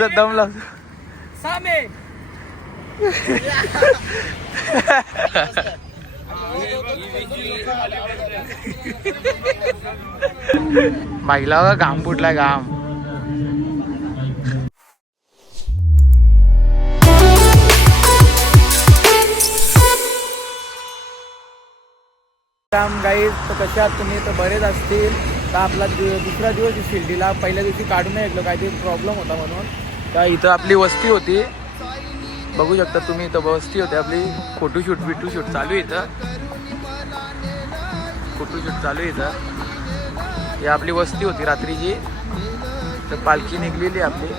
दम लावतो सामे बाईला बघा घाम फुटला घाम. गाईज तर कशा आहात तुम्ही? तर बरेच असतील. तर आपला दुसरा दिवस शिर्डीला पहिल्या दिवशी काढून नाही घेतलं, काहीतरी प्रॉब्लेम होता म्हणून. तर इथं आपली वस्ती होती, बघू शकता तुम्ही. इथं वस्ती होती आपली. फोटोशूट बिटूशूट चालू आहे इथं, फोटोशूट चालू आहे इथं. ही आपली वस्ती होती रात्रीची. तर पालखी निघलेली आपली.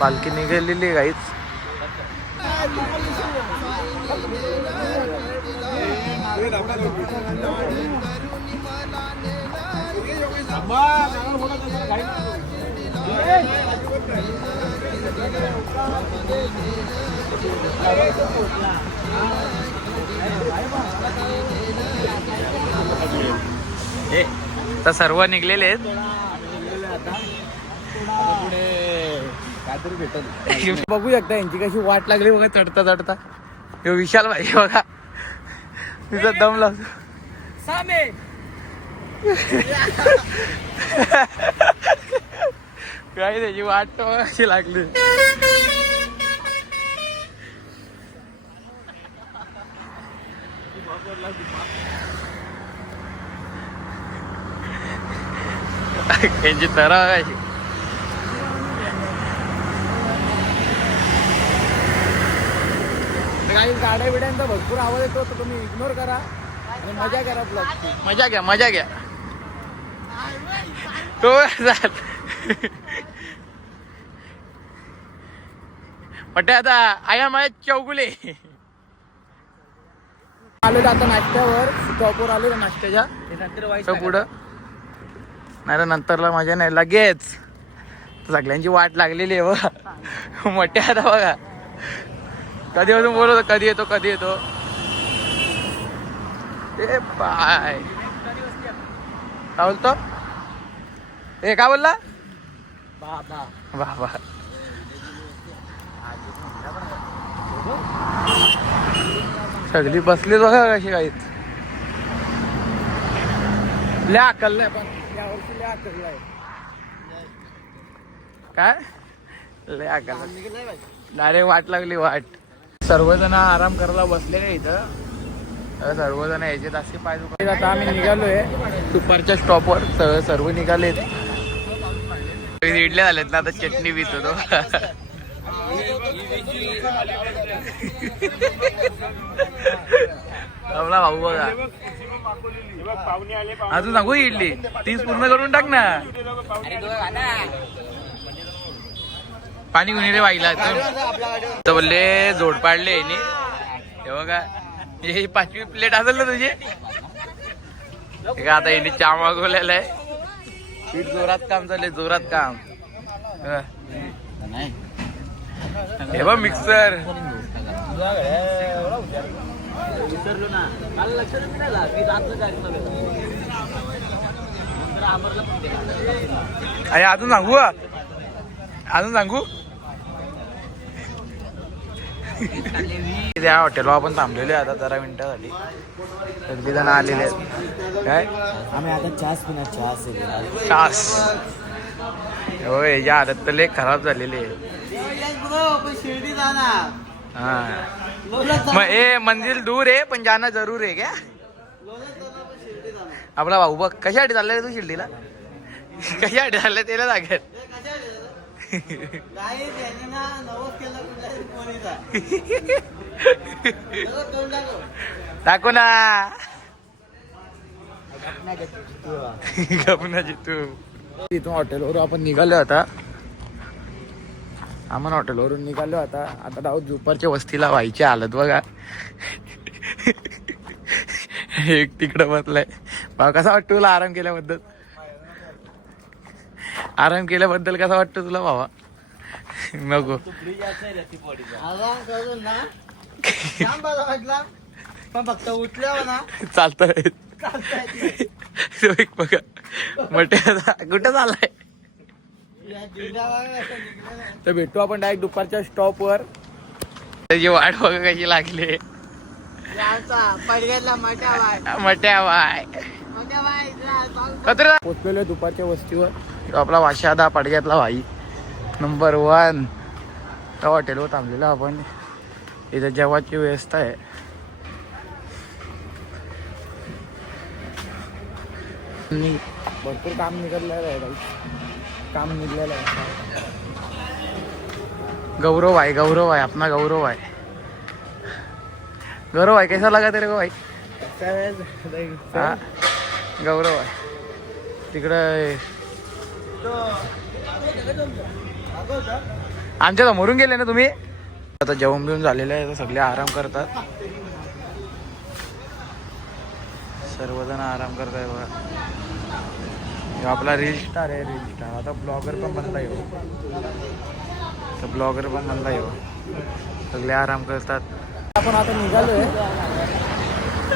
पालखी निघालेली गाईच. तर सर्व निघलेले आहेत. बघू शकता यांची कशी वाट लागली बघा चढता चढता. हे विशाल भाई बघा तिचा दम लावतो सामे काय त्याची वाट अशी लागली. यांची तरा अशी. काही गाड्या बिड्यांचा भरपूर आवाज येतो, तर तुम्ही इग्नोर करा आणि मजा करा. मजा घ्या, मजा घ्या. तो म्हटलं आता आया माझ्या चौगुले आलो आता नाश्त्यावर. स्टॉपवर आलो नाश्त्याच्या पुढं. नाही नंतरला मजा नाही, लगेच सगळ्यांची वाट लागलेली आहे बघा. मोठ्या आता बघा कधीपासून बोलतो कधी येतो कधी येतो. ए बाय काय बोलतो? ए काय बोलला? बाबा बाबा सगळी बसली बघा कशी काही. लय अक्कल नाही पण यावर्षी लय अक्कल आहे. काय लय अक्कल डायरेक्ट वाट लागली वाट. सर्वजण आराम करायला बसले नाही इथं. सर्वजण यायचे असे पाय दुखा. आता आम्ही निघालोय दुपारच्या स्टॉपवर. सर्व निघाले. इडल्या झाल्यात ना आता चटणी बीत होतो. आपला भाऊ बघा अजून सांगू इडली 30 पूर्ण करून टाक ना. पाणी गुणी रे वाईला तर बोलले जोड पाडले हे बघा. हे 5वी प्लेट असेल ना तुझी. आता यांनी चहा मागवलेला आहे. पीठ जोरात काम चाललंय, जोरात काम. हे बघ मिक्सर. अरे अजून सांगू, अजून सांगू. त्या हॉटेलवर आपण थांबलेले आता जरा मिनिटासाठी. सगळी जण आलेले आहेत. काय आम्ही आता चहाच पिणार. तास हो याच्या आदत तर लय खराब झालेली आहे. हाँ मंजिल दूर है पण जाना जरूर है क्या? आपला भाऊ बघ कशासाठी चाललाय तू शिर्डीला? कशासाठी चाललाय त्याला लागत. टाकू ना गपना जितू. इथून हॉटेलवर आपण निघालो आता. आम्हाला हॉटेलवरून निघालो आता. आता डाऊट दुपारच्या वस्तीला व्हायची हालत बघा. एक तिकडं बसलाय. भाऊ कसा वाटतो तुला आराम केल्याबद्दल? आराम केल्याबद्दल कसा वाटतो तुला भावा? नको पण फक्त उठल्यावर ना चालत रोहित बघा मोठ्या कुठं चाललाय. तर भेटू आपण डायरेक्ट दुपारच्या स्टॉप वर. त्याची वाट बघा कशी लागली. मट्या बाय पोचलेलो दुपारच्या वस्तीवर. आपला वाशादा पडग्यातला भाई नंबर 1 त्या हॉटेलवर थांबलेलो आपण. इथं जेवायची व्यवस्था आहे. भरपूर काम निघालेलं आहे भाई. काम निघलेलं आहे. गौरव आहे अपना गौरव आहे. कैसा लगा तेरे को भाई. हा गौरव आहे तिकडे. आमच्या समोरून गेले ना तुम्ही. आता जेवण बिवून झालेलं आहे. सगळे आराम करतात. सर्वजण आराम करताय बघा. आपला रील स्टार आहे. रील स्टार आता ब्लॉगर पण बनला येऊ. तर ब्लॉगर पण बनला येऊ. सगळे आराम करतात. आपण आता निघालोय.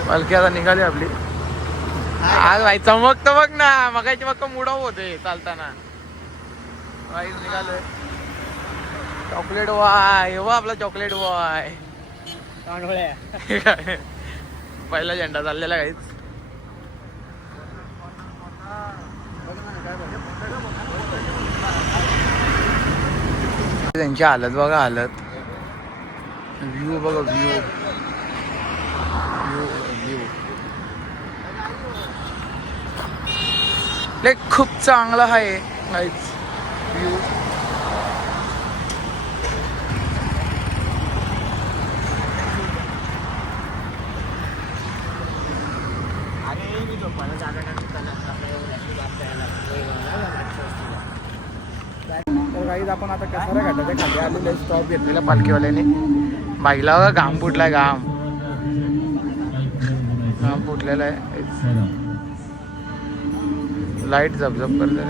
पालखी आता निघाली आपली. आज भाई चमक तर बघ ना. मगाची मग मुडाव होते चालताना. भाई निघालोय. चॉकलेट बॉय हो आपला चॉकलेट बॉय. पहिला झेंडा चाललेला काहीच. त्यांची हालत बघा हालत. व्ह्यू बघा व्ह्यू. खूप चांगला आहे व्ह्यू. तर काही आपण आता कसारा घाटाच्या खाली आलेले. स्टॉप घेतलेला पालखीवाल्याने. बाईला बघा घाम फुटलाय. घाम फुटलेला आहे. लाईट झपझप करते.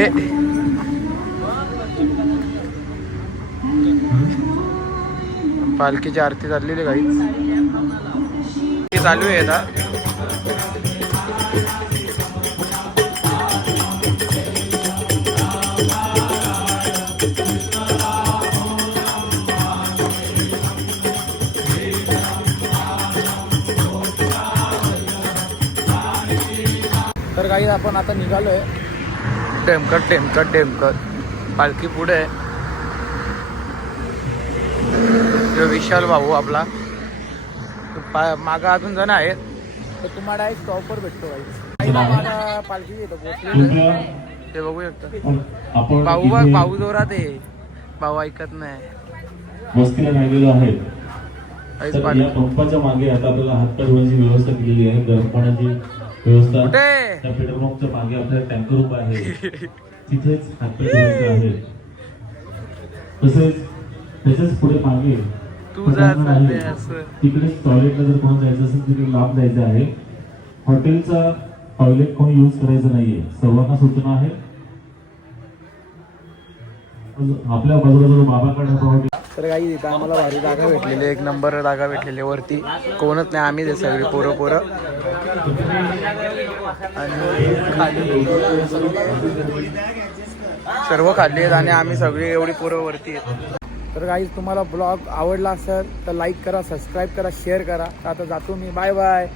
ए पालखीची आरती चाललेली काही चालू आहे आता. तर काही आपण आता निघालोय. टेमकट पालखी पुढे आहे. विशाल भाऊ आपला मागा अजून जण आहेत. तर तुम्हाला एक स्टॉपवर भेटतो भाई. पालखी येतो पोहोचलेलो. ते बघू शकता. भाऊ जोरात आहे. भाऊ ऐकत नाही. वस्तीला राहिलेलो आहे. तर या पंपाच्या मागे आता आपल्याला हातपाय धुण्याची व्यवस्था केलेली आहे. गरम पाण्याची व्यवस्था. त्या पेट्रोल पंपच्या मागे आपल्याला टँकर उभा आहे. तिथेच हातपाय धुवायचे आहे. तसेच त्याच्याच पुढे मागे तिकडे टॉयलेटला जर कोण जायचं असेल तिकडे लाभ द्यायचा आहे. हॉटेलचा टॉयलेट कोणी यूज करायचं नाहीये. सर्वांना सूचना आहे. आपल्या बाजूला जो बाबाकडे. तर काही इथं आम्हाला भारी जागा भेटलेली. 1 नंबर जागा भेटलेली. वरती कोणच नाही. आम्ही सगळी पोरं आणि खाली सर्व खाल्ली आहेत. आणि आम्ही सगळी एवढी पोरं वरती आहेत. तर काही तुम्हाला ब्लॉग आवडला असेल तर लाईक करा, सबस्क्राईब करा, शेअर करा. आता जातो मी. Bye bye.